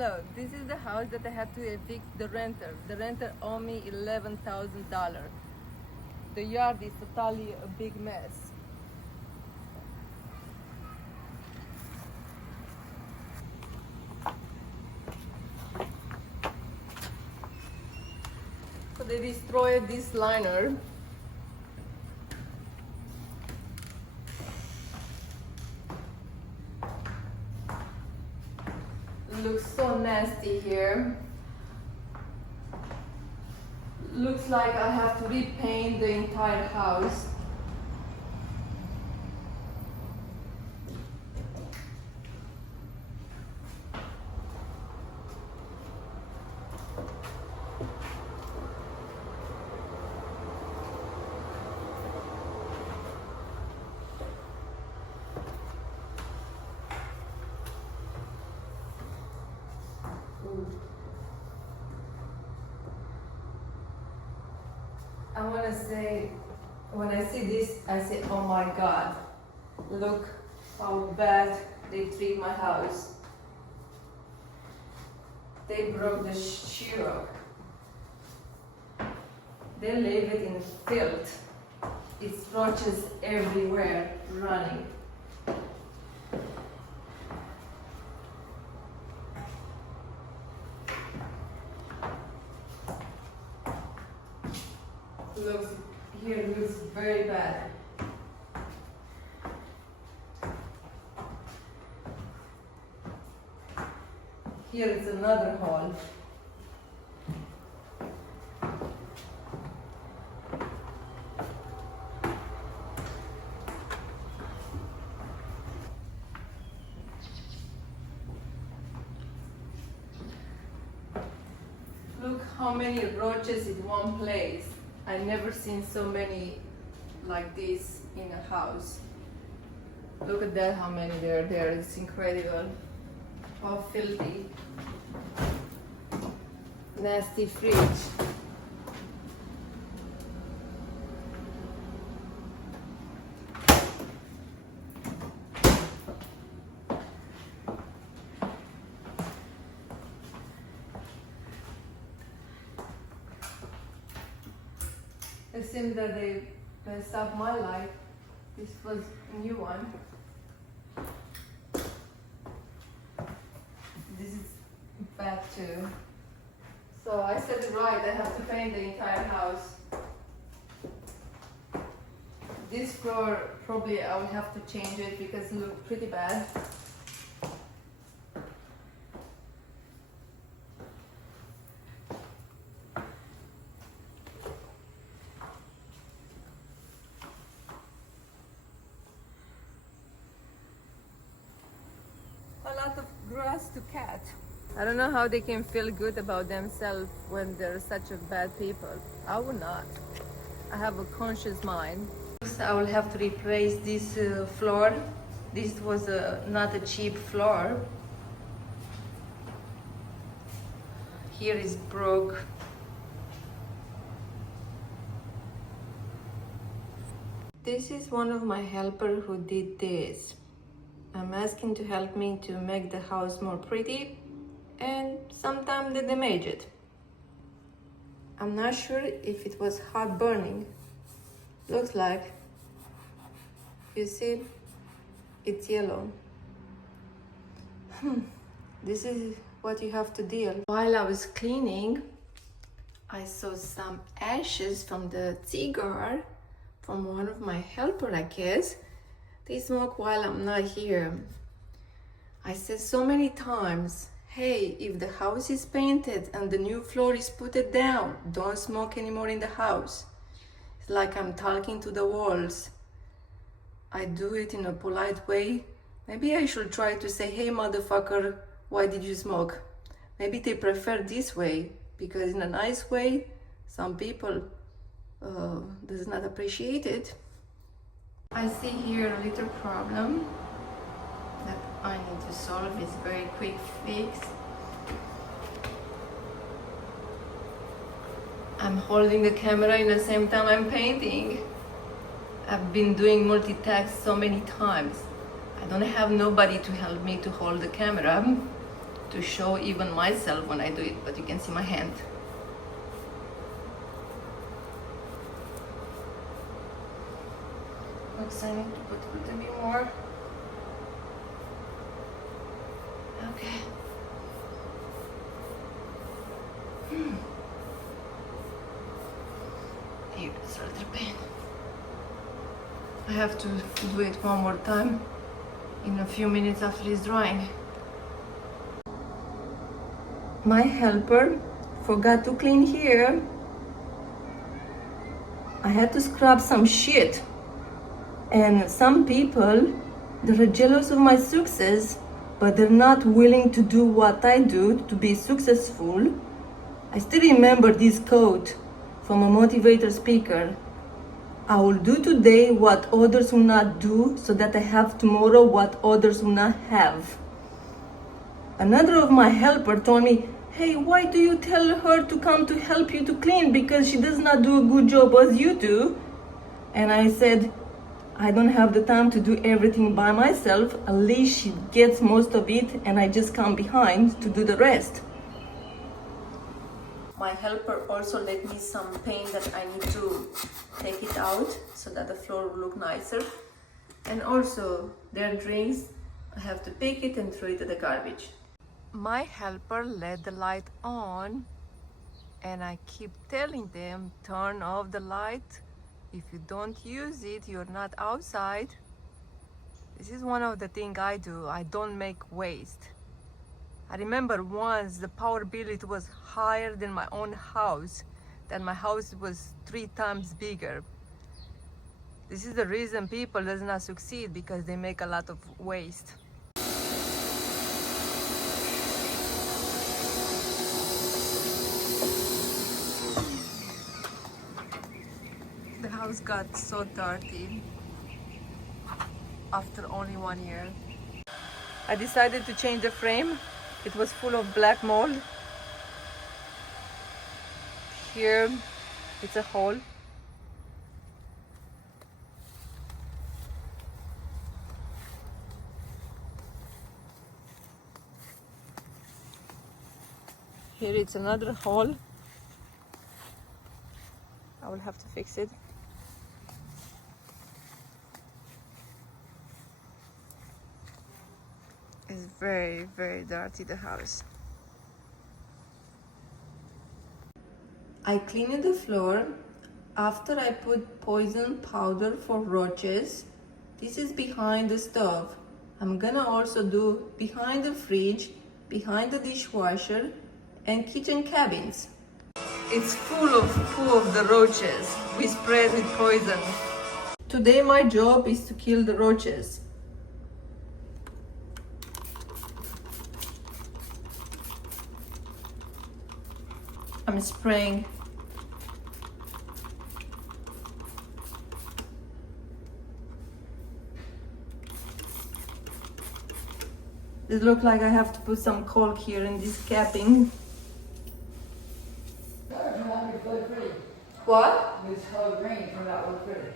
Hello, this is the house that I had to evict the renter. The renter owed me $11,000. The yard is totally a big mess. So they destroyed this liner. Looks so nasty here. Looks like I have to repaint the entire house. I want to say, when I see this, I say, oh my God, look how bad they treat my house. They broke the sheetrock. They leave it in filth. It's roaches everywhere running. Looks very bad. Here is another hole. Look how many roaches in one place. I've never seen so many like this in a house. Look at that, how many there are there. It's incredible. How filthy. Nasty fridge. It seems that they messed up my life. This was a new one. This is bad too. So I said it right, I have to paint the entire house. This floor, probably I will have to change it because it looks pretty bad. A lot of grass to cut. I don't know how they can feel good about themselves when they're such a bad people. I would not. I have a conscious mind. I will have to replace this floor. This was not a cheap floor. Here is broke. This is one of my helpers who did this. I'm asking to help me to make the house more pretty, and sometimes they damage it. I'm not sure if it was hot burning. Looks like. You see, it's yellow. This is what you have to deal. While I was cleaning, I saw some ashes from the cigar from one of my helpers, I guess. They smoke while I'm not here. I said so many times, hey, if the house is painted and the new floor is put it down, don't smoke anymore in the house. It's like I'm talking to the walls. I do it in a polite way. Maybe I should try to say, hey motherfucker, why did you smoke? Maybe they prefer this way, because in a nice way, some people does not appreciate it. I see here a little problem that I need to solve. It's a very quick fix. I'm holding the camera in the same time I'm painting. I've been doing multitask so many times. I don't have nobody to help me to hold the camera. to show even myself when I do it, but you can see my hand. Looks I need to put a little bit more. Okay. Here, it's a little pain. I have to do it one more time in a few minutes after it's drying. My helper forgot to clean here. I had to scrub some shit. And some people, they're jealous of my success, but they're not willing to do what I do to be successful. I still remember this quote from a motivator speaker. I will do today what others will not do so that I have tomorrow what others will not have. Another of my helper told me, hey, why do you tell her to come to help you to clean because she does not do a good job as you do? And I said, I don't have the time to do everything by myself. At least she gets most of it and I just come behind to do the rest. My helper also lent me some paint that I need to take it out so that the floor will look nicer. And also their drinks, I have to pick it and throw it to the garbage. My helper let the light on and I keep telling them, turn off the light. If you don't use it, you're not outside. This is one of the things I do. I don't make waste. I remember once the power bill, it was higher than my own house. Then my house was 3 times bigger. This is the reason people does not succeed, because they make a lot of waste. The house got so dirty after only 1 year. I decided to change the frame. It was full of black mold. Here it's a hole. Here it's another hole. I will have to fix it. It's very, very dirty, the house. I cleaned the floor after I put poison powder for roaches. This is behind the stove. I'm gonna also do behind the fridge, behind the dishwasher, and kitchen cabins. It's full of poo of the roaches. We sprayed with poison. Today my job is to kill the roaches. I'm spraying. It looks like I have to put some caulk here in this capping. What? This color green turned out really pretty.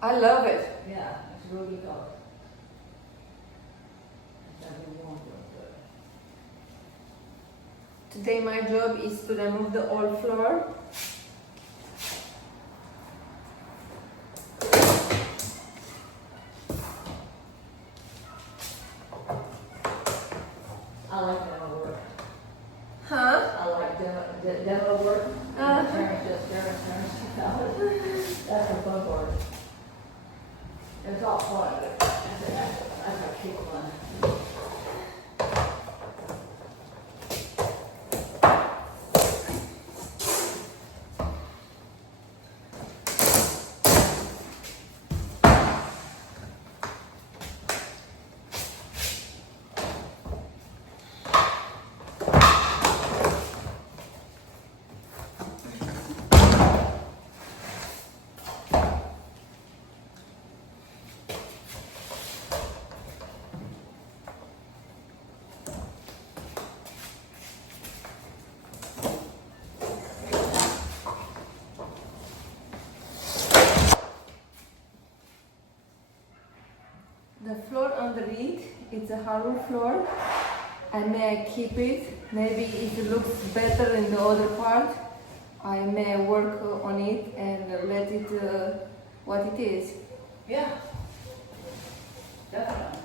I love it. Yeah, it's a really good color. It's definitely warm, good. Today my job is to remove the old floor. I like demo work. Huh? I like demo work. That's the fun part. It's all fun, but that's what keep fun. The floor underneath, it's a hardwood floor. I may keep it. Maybe if it looks better in the other part, I may work on it and let it what it is. Yeah. Definitely.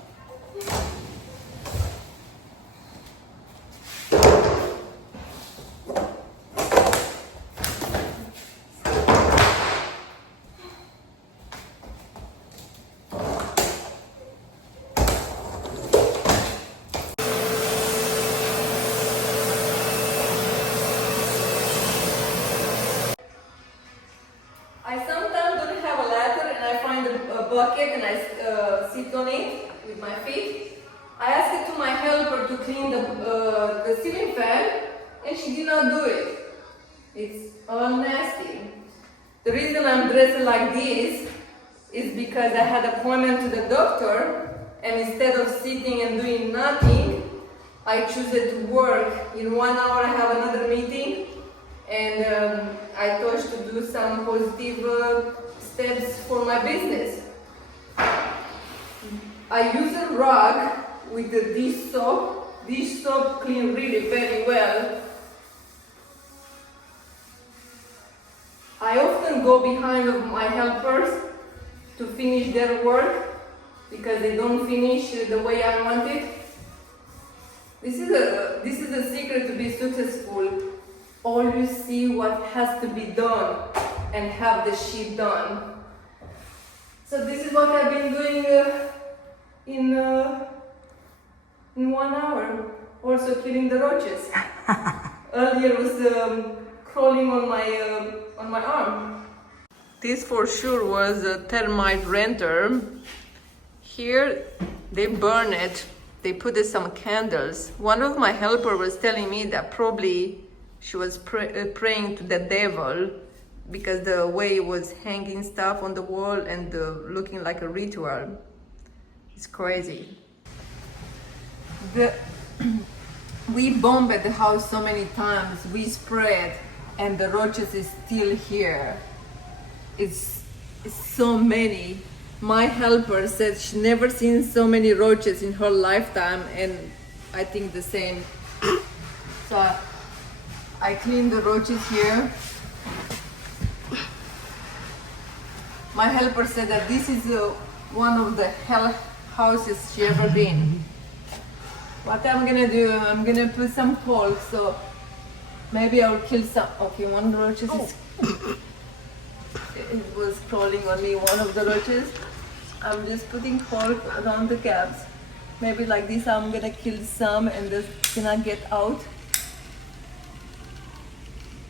I sometimes don't have a ladder and I find a bucket and I sit on it with my feet. I asked it to my helper to clean the ceiling fan and she did not do it. It's all nasty. The reason I'm dressed like this is because I had an appointment to the doctor and instead of sitting and doing nothing, I choose to work. In 1 hour I have another meeting and I thought to do some positive steps for my business. I use a rug with the dish soap. Dish soap clean really very well. I often go behind of my helpers to finish their work because they don't finish the way I want it. This is a secret to be successful. Always see what has to be done and have the shit done. So this is what I've been doing in 1 hour. Also killing the roaches. Earlier was crawling on my arm. This for sure was a termite renter. Here they burn it. They put some candles. One of my helpers was telling me that probably she was praying to the devil because the way it was hanging stuff on the wall and looking like a ritual. It's crazy. We bombed the house so many times, we sprayed, and the roaches is still here. It's so many. My helper said she never seen so many roaches in her lifetime, and I think the same. So I clean the roaches here. My helper said that this is one of the hell houses she ever been. What I'm gonna do, I'm gonna put some pork, so maybe I'll kill some. Okay, one roach is. It was crawling on me, one of the roaches. I'm just putting pork around the gaps. Maybe like this I'm gonna kill some and this cannot get out.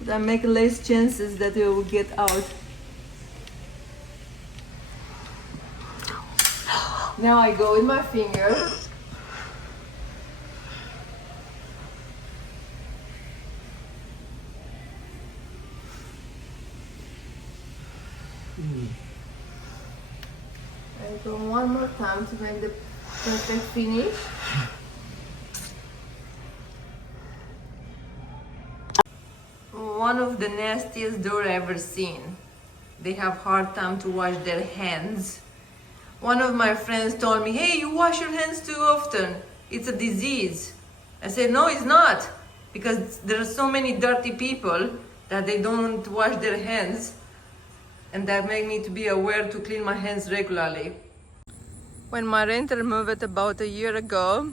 But I make less chances that it will get out. Now I go with my finger. I go one more time to make the perfect finish. One of the nastiest doors I ever seen. They have hard time to wash their hands. One of my friends told me, hey, you wash your hands too often. It's a disease. I said, no, it's not. Because there are so many dirty people that they don't wash their hands. And that made me to be aware to clean my hands regularly. When my renter moved about a year ago,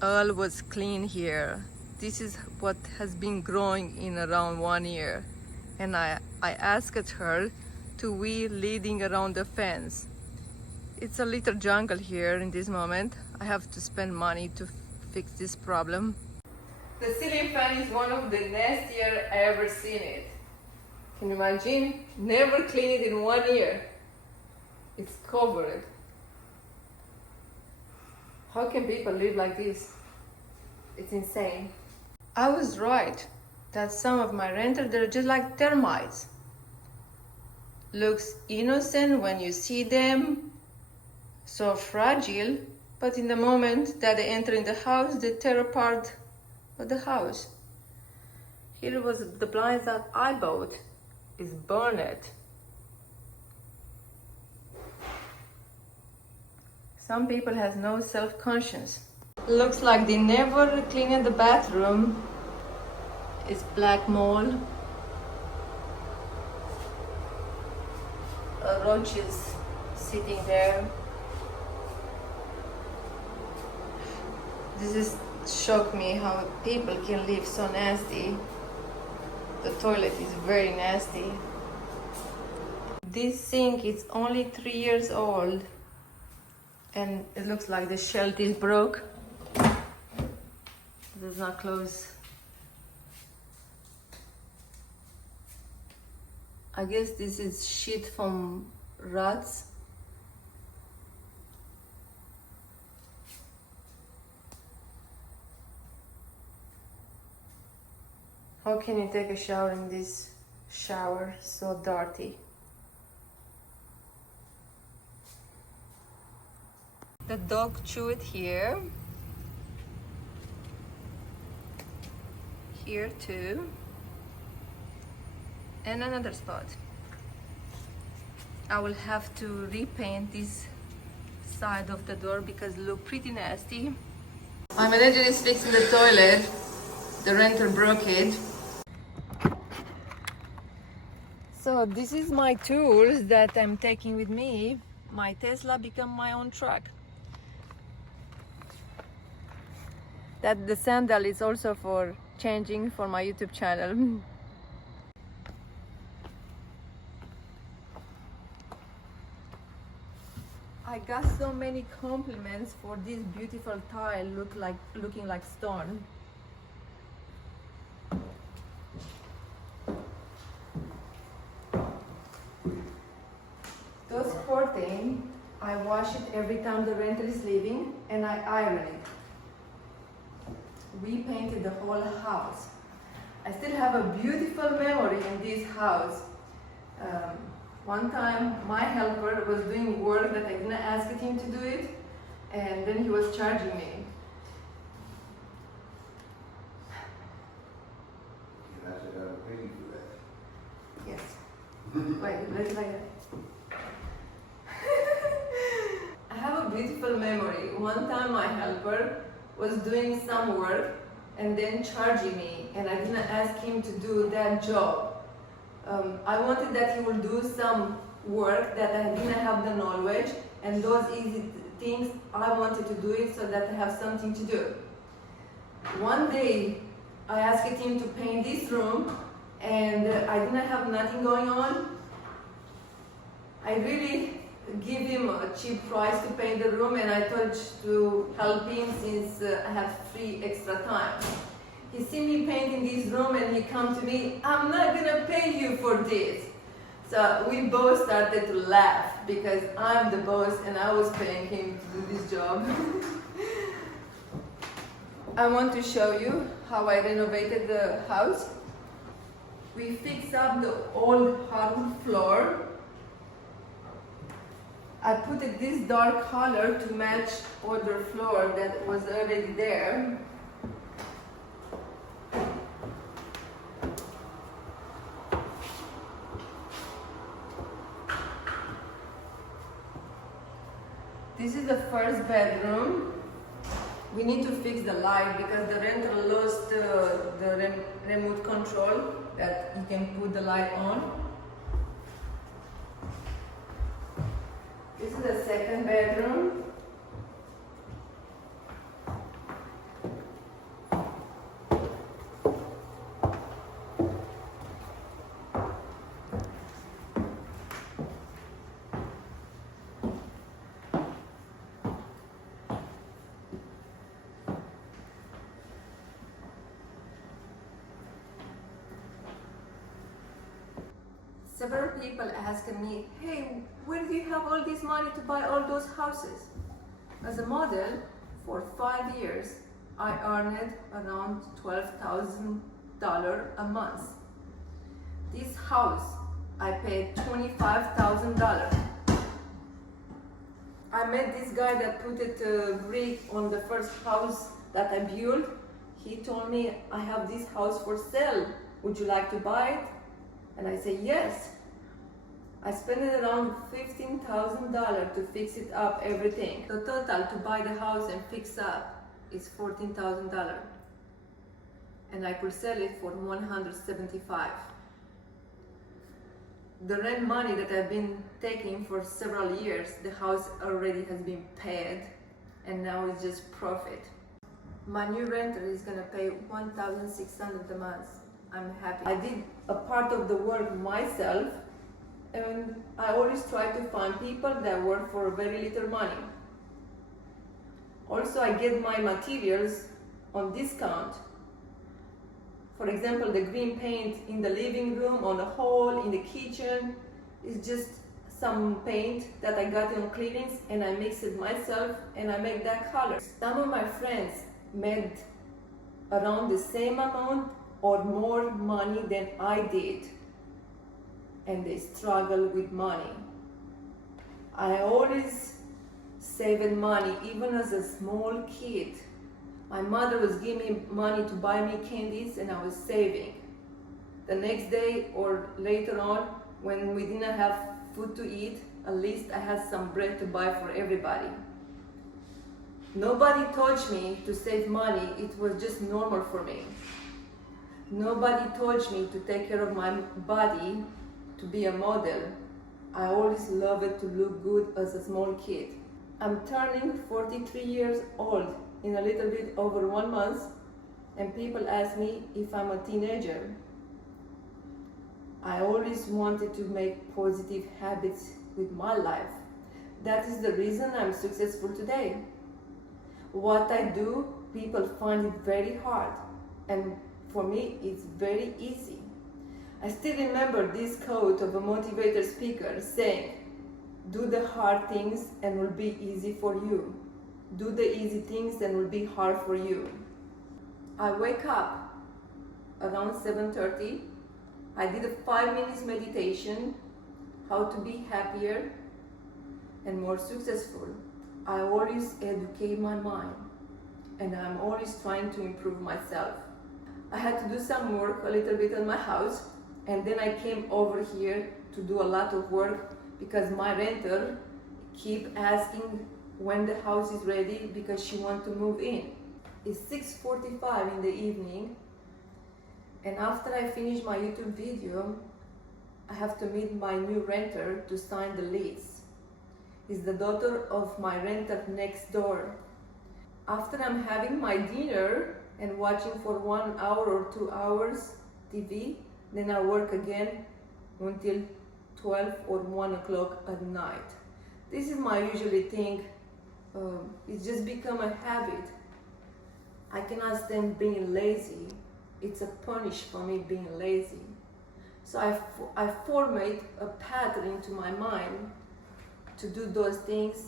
all was clean here. This is what has been growing in around 1 year. And I asked her to weed leading around the fence. It's a little jungle here in this moment. I have to spend money to fix this problem. The ceiling fan is one of the nastier I ever seen it. Can you imagine? Never clean it in 1 year. It's covered. How can people live like this? It's insane. I was right that some of my renters, they're just like termites. Looks innocent when you see them, so fragile, but in the moment that they enter in the house, they tear apart the house. Here was the blinds that I bought. Is burned. Some people has no self-conscience. Looks like they never cleaned the bathroom. It's black mold. Roaches sitting there. This is shocked me how people can live so nasty. The toilet is very nasty. This sink is only 3 years old and it looks like the shelf is broke. It does not close. I guess this is shit from rats. How can you take a shower in this shower? So dirty. The dog chewed here. Here too. And another spot. I will have to repaint this side of the door because it looks pretty nasty. My manager is fixing the toilet. The renter broke it. So this is my tools that I'm taking with me. My Tesla become my own truck. That the sandal is also for changing for my YouTube channel. I got so many compliments for this beautiful tile looking like stone. Those curtains, I wash it every time the renter is leaving and I iron it. We painted the whole house. I still have a beautiful memory in this house. One time my helper was doing work that I didn't ask him to do it, and then he was charging me. I should have paid you for that. Yes. Wait, let's like that. I have a beautiful memory. One time my helper was doing some work and then charging me, and I didn't ask him to do that job. I wanted that he would do some work that I didn't have the knowledge, and those easy things I wanted to do it so that I have something to do. One day I asked him to paint this room and I didn't have nothing going on. I really give him a cheap price to paint the room, and I thought to help him since I have free extra time. He see me painting this room and he come to me, I'm not gonna pay you for this. So we both started to laugh because I'm the boss and I was paying him to do this job. I want to show you how I renovated the house. We fixed up the old hardwood floor. I put this dark color to match older floor that was already there. This is the first bedroom. We need to fix the light because the renter lost the remote control that you can put the light on. This is the second bedroom. Several people asking me, hey, where do you have all this money to buy all those houses? As a model, for 5 years, I earned around $12,000 a month. This house, I paid $25,000. I met this guy that put it brick on the first house that I built. He told me, I have this house for sale. Would you like to buy it? And I say, yes. I spent around $15,000 to fix it up, everything. The total to buy the house and fix up is $14,000 and I could sell it for $175. The rent money that I've been taking for several years, the house already has been paid and now it's just profit. My new renter is gonna pay $1,600 a month. I'm happy. I did a part of the work myself, and I always try to find people that work for very little money. Also, I get my materials on discount. For example, the green paint in the living room, on the hall, in the kitchen, is just some paint that I got on clearance and I mix it myself and I make that color. Some of my friends made around the same amount or more money than I did, and they struggle with money. I always saved money, even as a small kid. My mother was giving me money to buy me candies and I was saving. The next day or later on, when we didn't have food to eat, at least I had some bread to buy for everybody. Nobody taught me to save money, it was just normal for me. Nobody taught me to take care of my body, to be a model. I always loved to look good as a small kid. I'm turning 43 years old in a little bit over 1 month, and people ask me if I'm a teenager. I always wanted to make positive habits with my life. That is the reason I'm successful today. What I do, people find it very hard, and for me, it's very easy. I still remember this quote of a motivator speaker saying, "Do the hard things and will be easy for you. Do the easy things and will be hard for you." I wake up around 7:30. I did a 5 minutes meditation, how to be happier and more successful. I always educate my mind and I'm always trying to improve myself. I had to do some work a little bit in my house, and then I came over here to do a lot of work because my renter keep asking when the house is ready because she wants to move in. It's 6:45 in the evening, and after I finish my YouTube video, I have to meet my new renter to sign the lease. Is the daughter of my renter next door. After I'm having my dinner and watching for 1 hour or 2 hours TV, then I work again until 12 or 1 o'clock at night. This is my usually thing. It's just become a habit. I cannot stand being lazy. It's a punish for me being lazy. So I formate a pattern into my mind to do those things,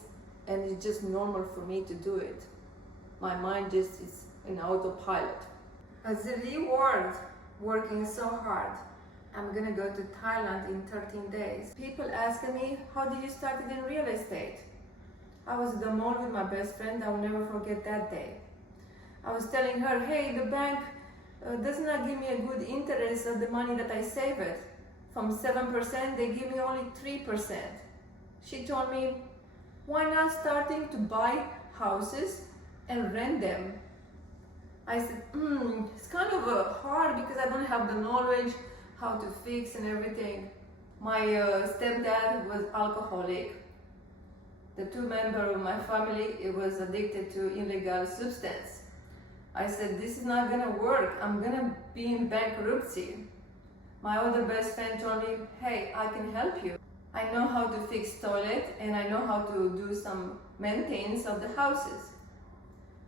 and it's just normal for me to do it. My mind just is in autopilot. As a reward working so hard, I'm gonna go to Thailand in 13 days. People ask me, how did you start in real estate? I was at the mall with my best friend. I will never forget that day. I was telling her, hey, the bank does not give me a good interest of the money that I saved. From 7%, they give me only 3%. She told me, why not starting to buy houses and rent them? I said, it's kind of hard because I don't have the knowledge how to fix and everything. My stepdad was alcoholic. The 2 members of my family was addicted to illegal substance. I said, this is not gonna work. I'm gonna be in bankruptcy. My other best friend told me, hey, I can help you. I know how to fix toilet and I know how to do some maintenance of the houses.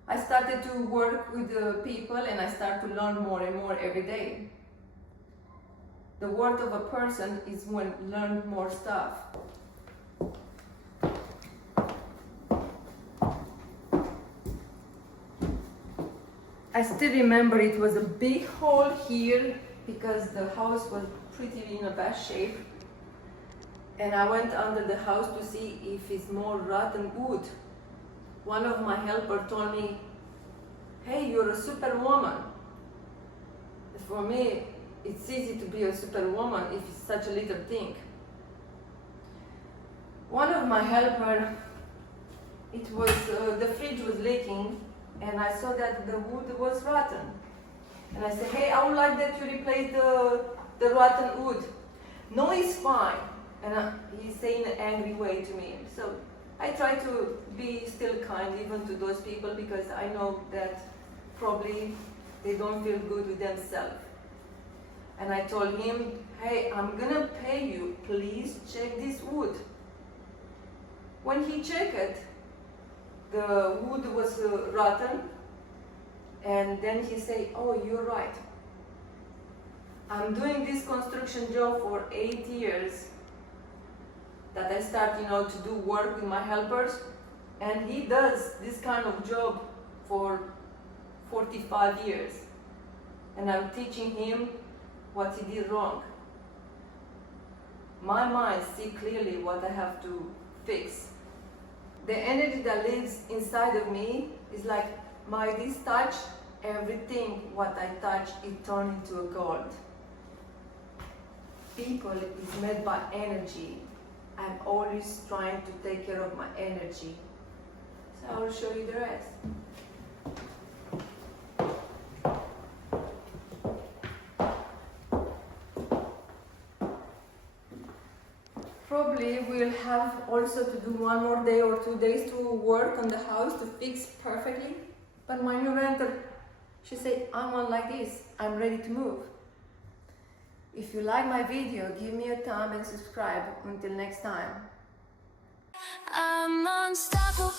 I started to work with the people and I started to learn more and more every day. The worth of a person is when learn more stuff. I still remember it was a big hole here because the house was pretty in a bad shape. And I went under the house to see if it's more rotten wood. One of my helpers told me, hey, you're a superwoman. For me, it's easy to be a superwoman if it's such a little thing. One of my helpers, the fridge was leaking and I saw that the wood was rotten. And I said, hey, I would like that you replace the rotten wood. No, it's fine. And he's saying an angry way to me. So I try to be still kind even to those people, because I know that probably they don't feel good with themselves. And I told him, hey, I'm gonna pay you, please check this wood. When he checked it, the wood was rotten, and then he said, oh, you're right. I'm doing this construction job for 8 years that I start, to do work with my helpers, and he does this kind of job for 45 years. And I'm teaching him what he did wrong. My mind sees clearly what I have to fix. The energy that lives inside of me is like this touch, everything what I touch, it turns into a gold. People is made by energy. I'm always trying to take care of my energy. So I'll show you the rest. Probably we'll have also to do 1 more day or 2 days to work on the house to fix perfectly. But my new renter, she said, I want like this, I'm ready to move. If you like my video, give me a thumb and subscribe. Until next time. I'm unstoppable.